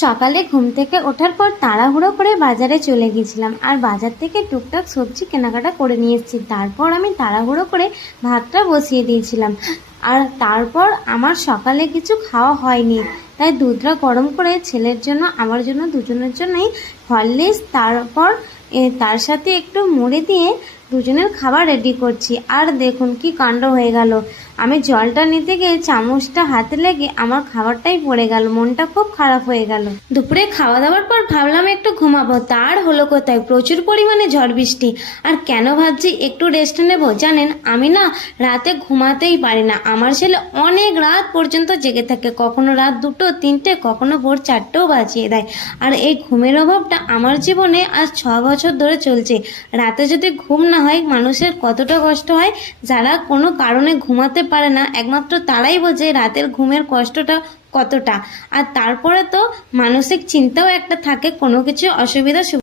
সকালে ঘুম থেকে ওঠার পর তাড়াহুড়ো করে বাজারে চলে গেছিলাম, আর বাজার থেকে টুকটাক সবজি কেনাকাটা করে নিয়ে এসেছি। তারপর আমি তাড়াহুড়ো করে ভাতটা বসিয়ে দিয়েছিলাম, আর তারপর আমার সকালে কিছু খাওয়া হয়নি, তাই দুধটা গরম করে ছেলের জন্য আমার জন্য দুজনের জন্যই হরলিক্স, তারপর তার সাথে একটু মুড়ি দিয়ে দুজনের খাবার রেডি করছি। আর দেখুন কি কাণ্ড হয়ে গেল, আমি জলটা নিতে গিয়ে চামচটা হাতে লেগে আমার খাবারটাই পড়ে গেল। মনটা খুব খারাপ হয়ে গেল। দুপুরে খাওয়া দাওয়ার পর ভাবলাম একটু ঘুমাবো, তার হলো কোথায়, প্রচুর পরিমাণে ঝড় বৃষ্টি। আর কেন ভাবছি একটু রেস্ট নেব জানেন, আমি না রাতে ঘুমাতেই পারি না। আমার ছেলে অনেক রাত পর্যন্ত জেগে থাকে, কখনো রাত 2টো 3টে, কখনো ভোর 4টেও বাজিয়ে দেয়। আর এই ঘুমের অভাবটা আমার জীবনে আজ 6 বছর ধরে চলছে। রাতে যদি ঘুম না হয় মানুষের কতটা কষ্ট হয়। যারা কোনো কারণে ঘুমাতে পারে না, একমাত্র তারাই বোঝে রাতের ঘুমের কষ্টটা কতটা। আর তারপরে তো মানসিক চিন্তাও একটা থাকে, কোনো কিছু অসুবিধা